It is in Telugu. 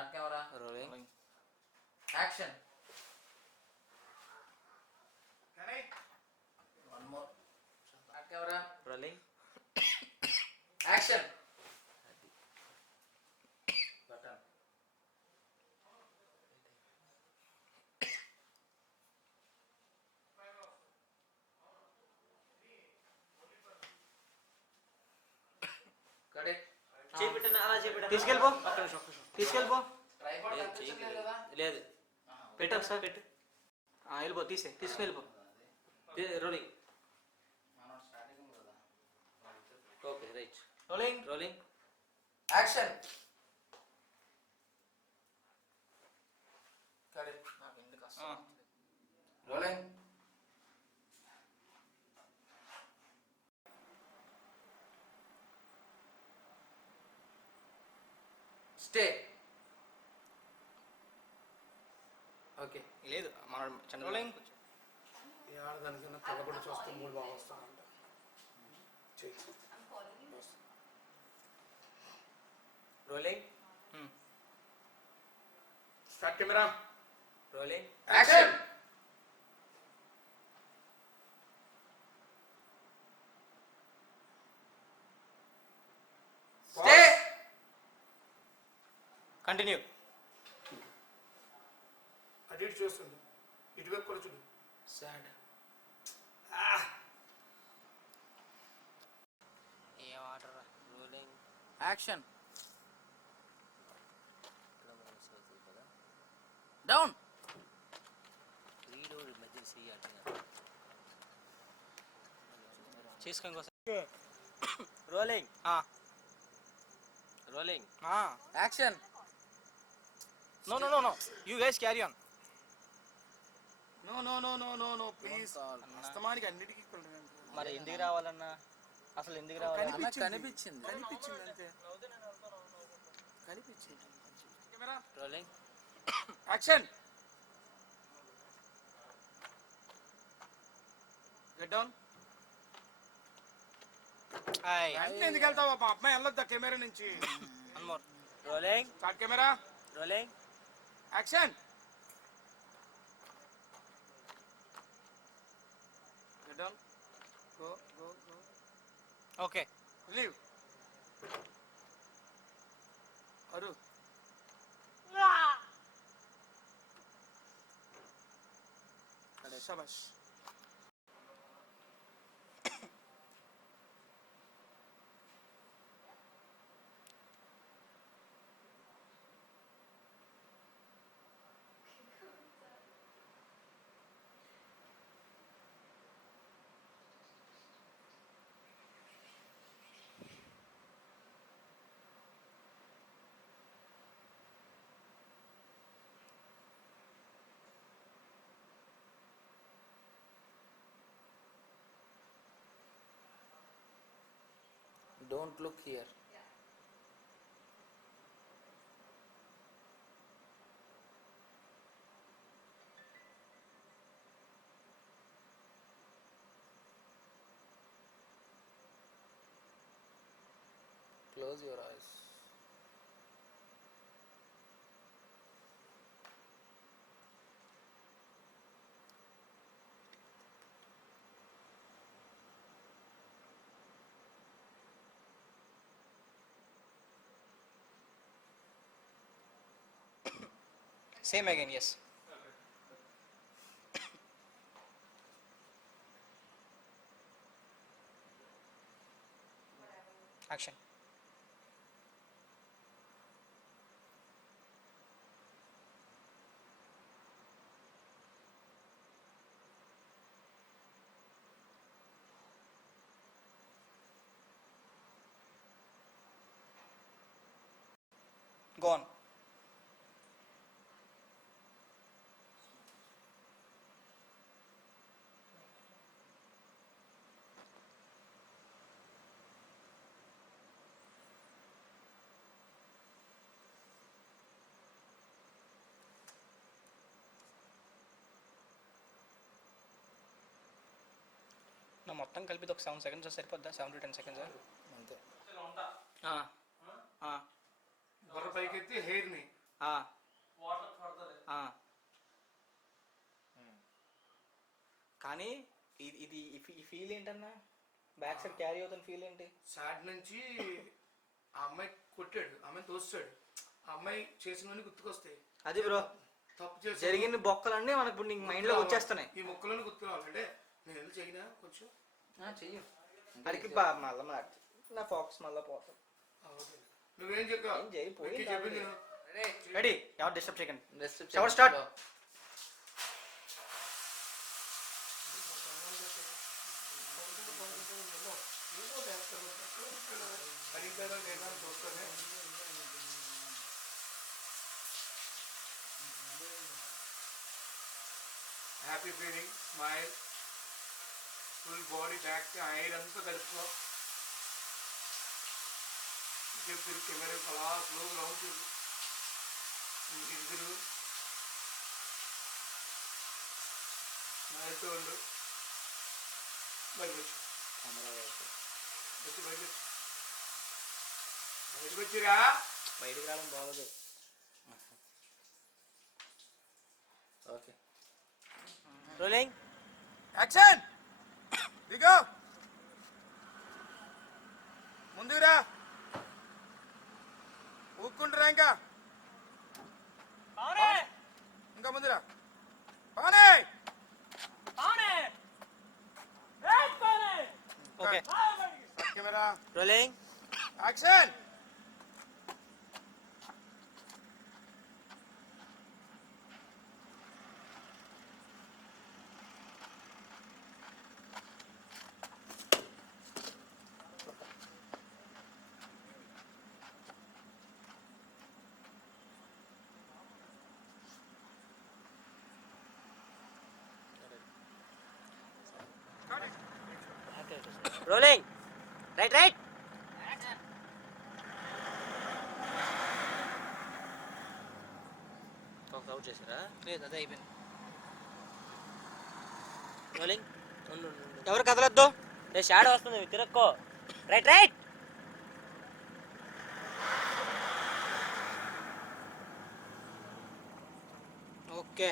Start camera rolling action one more start camera rolling action button కడే చేపెట్టిన అలా చేపెట్టిన తీసుకెళ్ళిపో. ఒక్క నిమిషం, ఒక్క నిమిషం. తీసుకెళ్ళిపో ట్రైపాడ్ లేదు, కనిపించట్లేదు చేయలేదు. కదా లేదు పెట్టు ఒకసారి పెట్టు ఆ, వెళ్ళిపో తీసే తీసుకుని వెళ్ళిపో దే- రోలింగ్ మనం స్టార్టింగ్ కదా okay right rolling rolling action కడే నాకు ఎందుకు ఆ. Rolling stay. Okay లేదు మన చిన్న రోలింగ్ ఈ ఆడదానికన్నా తెల్లబడి చూస్తే మూడు బాగా వస్తానంట rolling start camera. Rolling action stay continue అటు ఇటు చూస్తుంది. ఇటువైపు కూడా చూడు. Sad a water rolling action down వీడు మధ్య చేయాలి చేసుకో ఇంకోసారి రోలింగ్ ఆ, రోలింగ్ ఆ. Action no no no no you guys carry on no no no no no no please. అస్తమానికి అన్నిటికీ మరి ఎందుకు రావాలన్నా? అసలు ఎందుకు రావాలి? కనిపించింది. కనిపించింది. కనిపించింది అంతే. కనిపించింది. Camera. Rolling action get down hi వెంటనే ఎందుకు వెళ్తావా అమ్మాయి వెళ్ళొద్దా కెమెరా నుంచి? Rolling start camera. Rolling Action! Get Go, Go, go, go. Okay. Leave. Aru. Ah! Shabash. Don't look here. Close your eyes. Same again, yes. Action. Gone. నా మొత్తం కలిపి ఒక సెవెన్ సెకండ్స్ సరిపోద్దా? సెవెన్ టు టెన్ సెకండ్స్ అంతే. బుర్ర పైకెత్తి హెయిర్ని ఆ, వాటర్ పడుతుంది ఆ. కానీ ఇది ఇది ఈ ఫీల్ ఏంటన్నా? బ్యాక్ సైడ్ క్యారీ అవుతున్న ఫీల్ ఏంటి? సాడ్ నుంచి ఆ అమ్మాయి కొట్టాడు. ఆ అమ్మాయి తోస్తాడు. ఆ అమ్మాయి చేసినవన్నీ గుర్తుకొస్తాయి. అది బ్రో తప్పు చేసి జరిగిన బొక్కలన్నీ మనకు ఇప్పుడు నీకు మైండ్లోకి వచ్చేస్తున్నాయి. ఈ మొక్కలను గుర్తురావాలి. అంటే నేను ఎందుకు చెయ్యినా కొంచెం. ఆ, చెయ్యు. అడిగి బా మళ్ళీ మార్చి నా ఫోకస్ మళ్ళీ ఓకే. నువ్వేం చెప్పావు? ఏం చేయి, చెప్పింది. నువ్వు. Ready ready. ఎవరు డిస్టర్బ్ చేయకండి. లేదా అని చూస్తానే happy feeling smile full body back ఐర్ అంతా కలుపుకో చెప్పి కెమెరా అలా స్లో రౌండ్ ఇద్దరు. స్మైల్తో ఉండు. బయటకు వచ్చి బయటకు బయటకు వచ్చిరా. బయటికి రావడం బాగోదు. ఓకే. రోలింగ్ యాక్షన్ దిగో ముందురా ఊక్కుంటురా ఇంకా ఇంకా ముందురా బానే okay camera rolling action rolling right right out చేశారా లేదు అదే అయిపోయింది రోలింగ్ ఎవరు కదలొద్దు? రే షాడో వస్తుంది తిరక్కో. Right right okay